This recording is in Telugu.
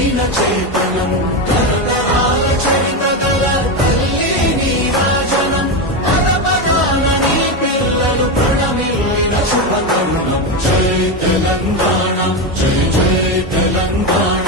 నిండిన చేతనం తరతరాల చరితగల తల్లి నీరాజనం పరపరాన నీ పిల్లలు ప్రణమిల్లిన శుభతరుణం జై తెలంగాణ జై జై తెలంగాణ